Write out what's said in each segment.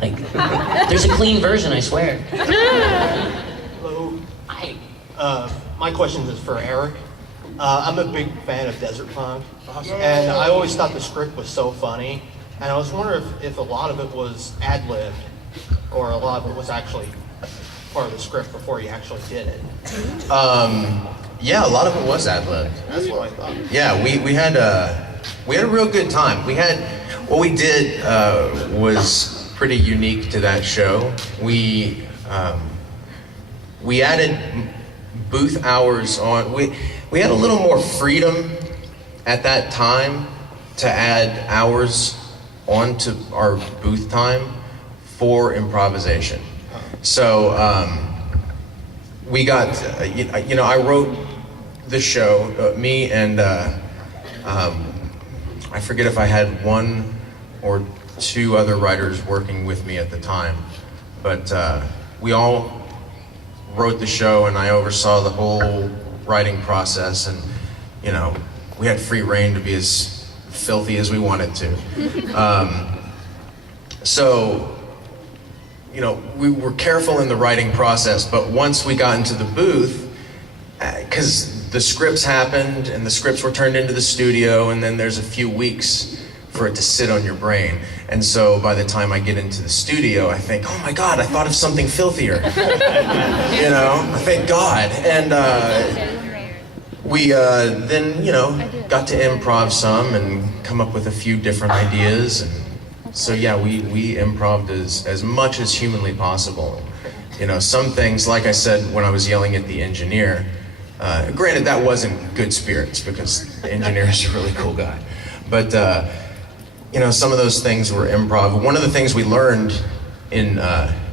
Like, there's a clean version, I swear. Hello. Hi. My question is for Eric. I'm a big fan of Desert Punk, and I always thought the script was so funny, and I was wondering if a lot of it was ad-libbed, or a lot of it was actually part of the script before you actually did it. Yeah, a lot of it was ad-libbed. That's what I thought. Yeah, we had a real good time. What we did was pretty unique to that show. We added booth hours on. We had a little more freedom at that time to add hours onto our booth time for improvisation. So we got, I wrote the show, me and I forget if I had one or two other writers working with me at the time, but we all wrote the show and I oversaw the whole writing process, and we had free reign to be as filthy as we wanted to. So we were careful in the writing process, but once we got into the booth, because the scripts happened and the scripts were turned into the studio, and then there's a few weeks for it to sit on your brain. And so by the time I get into the studio, I think, oh my God, I thought of something filthier. Thank God. And we then, got to improv some and come up with a few different ideas. And so yeah, we improv'd as much as humanly possible. Some things, like I said when I was yelling at the engineer, granted that wasn't good spirits because the engineer's a really cool guy. But some of those things were improv. One of the things we learned in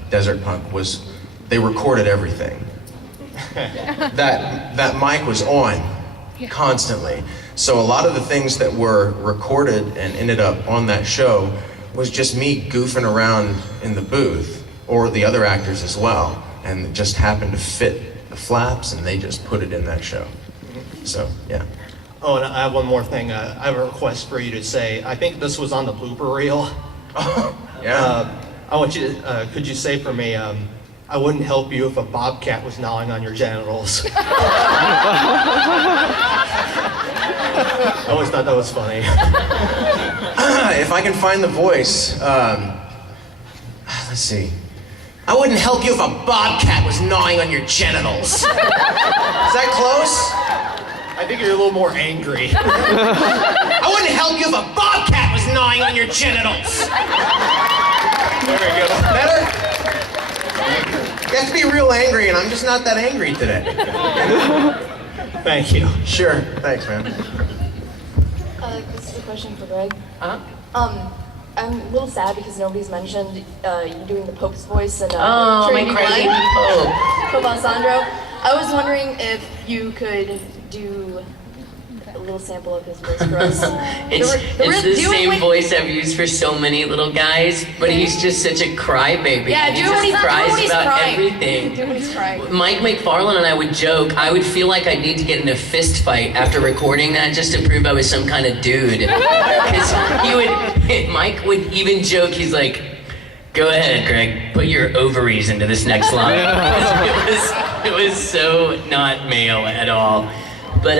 Desert Punk was they recorded everything. That mic was on constantly. So a lot of the things that were recorded and ended up on that show was just me goofing around in the booth, or the other actors as well, and it just happened to fit the flaps and they just put it in that show. So yeah. Oh, and I have one more thing. I have a request for you to say. I think this was on the blooper reel. Yeah. I want you to, could you say for me, I wouldn't help you if a bobcat was gnawing on your genitals. I always thought that was funny. If I can find the voice, let's see. I wouldn't help you if a bobcat was gnawing on your genitals. Is that close? I think you're a little more angry. I wouldn't help you if a bobcat was gnawing on your genitals. There we go. Better? You have to be real angry, and I'm just not that angry today. Thank you. Sure. Thanks, man. This is a question for Greg. Uh-huh. I'm a little sad because nobody's mentioned you doing the Pope's voice and Oh, my Trinity crazy Blood. Pope. Pope Alessandro. I was wondering if you could do a little sample of his voice for us. It's the same voice I've used for so many little guys, but he's just such a crybaby. Yeah, he do when just cries he's about crying. everything. Do when he's crying. Mike McFarlane and I would joke, I would feel like I'd need to get in a fist fight after recording that just to prove I was some kind of dude. Because Mike would even joke, he's like, go ahead, Greg, put your ovaries into this next line. it was so not male at all. But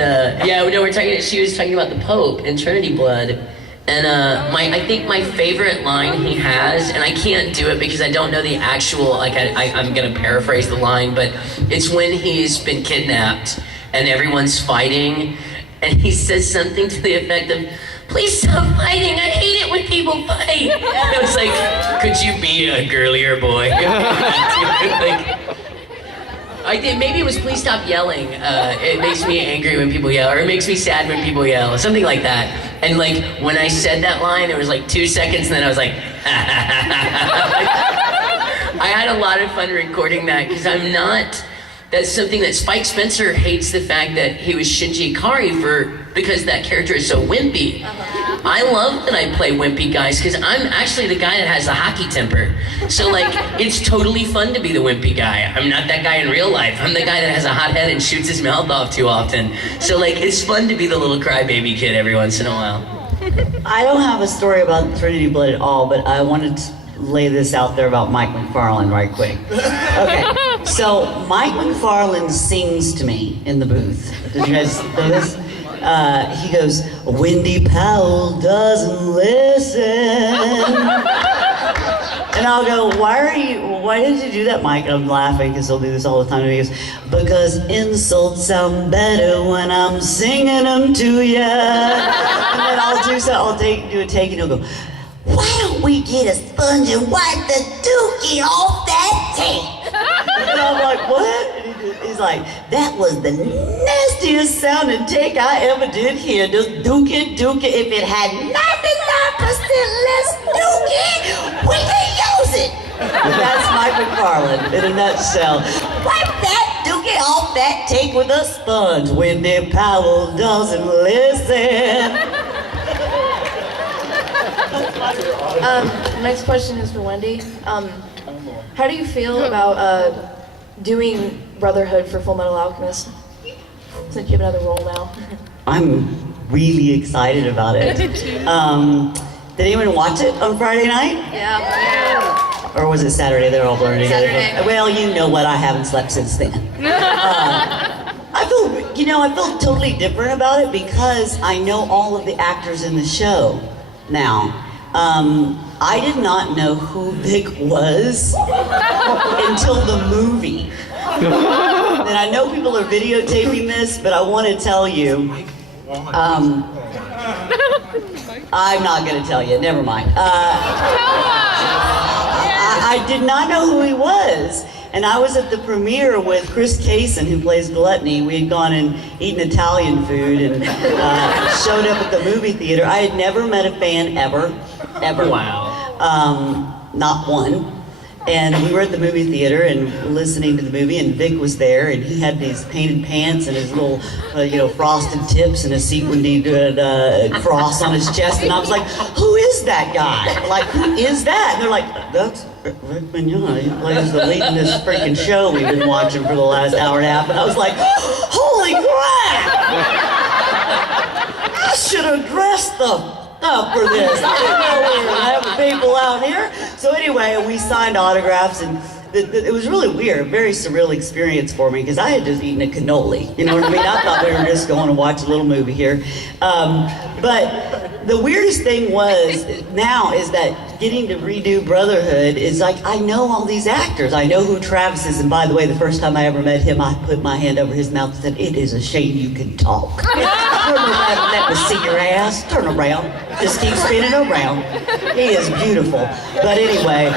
she was talking about the Pope and Trinity Blood. And I think my favorite line he has, and I can't do it because I don't know the actual, I'm gonna paraphrase the line, but it's when he's been kidnapped and everyone's fighting, and he says something to the effect of, please stop fighting, I hate it when people fight. And I was like, could you be a girlier boy? I did. Maybe it was please stop yelling. It makes me angry when people yell, or it makes me sad when people yell, something like that. And when I said that line, it was 2 seconds, and then I was like, I had a lot of fun recording that because that's something that Spike Spencer hates, the fact that he was Shinji Ikari because that character is so wimpy. I love that I play wimpy guys because I'm actually the guy that has the hockey temper. So it's totally fun to be the wimpy guy. I'm not that guy in real life. I'm the guy that has a hot head and shoots his mouth off too often. So it's fun to be the little crybaby kid every once in a while. I don't have a story about Trinity Blood at all, but I wanted to lay this out there about Mike McFarlane right quick. Okay, so Mike McFarlane sings to me in the booth. Did you guys know this? He goes, Wendy Powell doesn't listen. And I'll go, why did you do that, Mike? And I'm laughing because he'll do this all the time. And he goes, because insults sound better when I'm singing them to you. And then I'll do a take and he'll go, why don't we get a sponge and wipe the dookie off that tape? And I'm like, what? And he's like, that was the nastiest sounding take I ever did hear. This dookie, if it had 99% less dookie, we can use it. That's Mike McFarlane in a nutshell. Wipe that dookie off that tape with a sponge. Wendy Powell doesn't listen. Next question is for Wendy. How do you feel about doing Brotherhood for Full Metal Alchemist? Since you have another role now. I'm really excited about it. Did anyone watch it on Friday night? Yeah. Or was it Saturday? They're all blurred together. Saturday. Well, you know what? I haven't slept since then. I feel totally different about it because I know all of the actors in the show now. I did not know who Vic was until the movie. And I know people are videotaping this, but I want to tell you, I'm not going to tell you, never mind. I did not know who he was. And I was at the premiere with Chris Kaysen, who plays Gluttony. We had gone and eaten Italian food and showed up at the movie theater. I had never met a fan ever. Wow. Not one. And we were at the movie theater and listening to the movie, and Vic was there, and he had these painted pants and his little, frosted tips and a sequined cross on his chest. And I was like, who is that guy? Like, who is that? And they're like, that's Rick Mignon. He plays the lead in this freaking show we've been watching for the last hour and a half. And I was like, holy crap! I should have dressed the for this. I didn't know we were having people out here. So anyway, we signed autographs, and it was really weird, a very surreal experience for me because I had just eaten a cannoli. You know what I mean? I thought we were just going to watch a little movie here. But the weirdest thing was now is that getting to redo Brotherhood is like, I know all these actors. I know who Travis is. And by the way, the first time I ever met him, I put my hand over his mouth and said, it is a shame you can talk. Turn around and let me see your ass. Turn around. Just keep spinning around. He is beautiful. But anyway,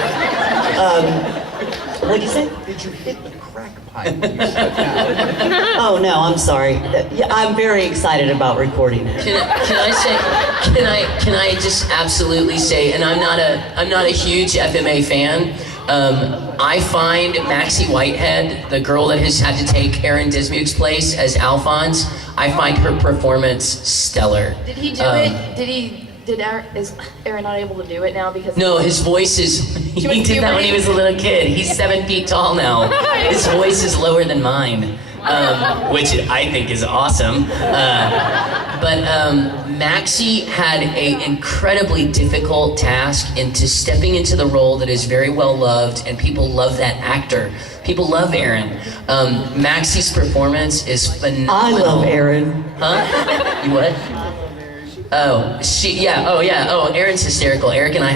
what'd you say? Did you hit the crack pipe when you said that? Oh no, I'm sorry. Yeah, I'm very excited about recording it. Can I just absolutely say, and I'm not a huge FMA fan. I find Maxie Whitehead, the girl that has had to take Aaron Dismuke's place as Alphonse, I find her performance stellar. Did he do it? Is Aaron not able to do it now because? No, his voice is. He did that when he was a little kid. He's 7 feet tall now. His voice is lower than mine, which I think is awesome. But Maxie had an incredibly difficult task into stepping into the role that is very well loved, and people love that actor. People love Aaron. Maxie's performance is phenomenal. I love Aaron. Huh? You what? Oh, Aaron's hysterical. Aaron and I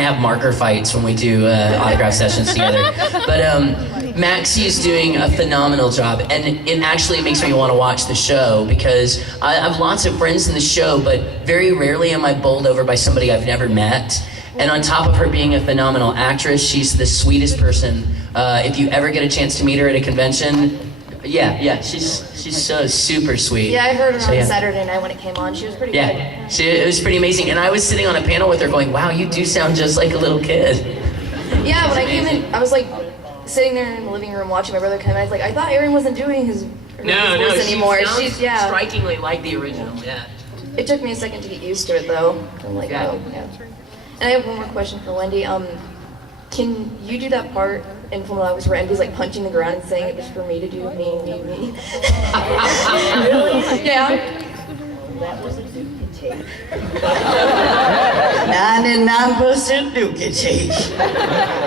have marker fights when we do autograph sessions together. But Maxie is doing a phenomenal job, and it actually makes me want to watch the show because I have lots of friends in the show, but very rarely am I bowled over by somebody I've never met. And on top of her being a phenomenal actress, she's the sweetest person. If you ever get a chance to meet her at a convention, she's so super sweet. Yeah, I heard her on Saturday night when it came on. She was pretty good. It was pretty amazing. And I was sitting on a panel with her going, wow, you do sound just like a little kid. Yeah, when I came in, I was like sitting there in the living room watching my brother come in. I was like, I thought Aaron wasn't doing his voice anymore. She's strikingly like the original, yeah. It took me a second to get used to it though. I'm like, oh, yeah. And I have one more question for Wendy. Can you do that part in Full Metal Alchemist where Envy's like punching the ground and saying it was for me to do, me? Really? Yeah. That was a duplicate. take. 99% Dookie take.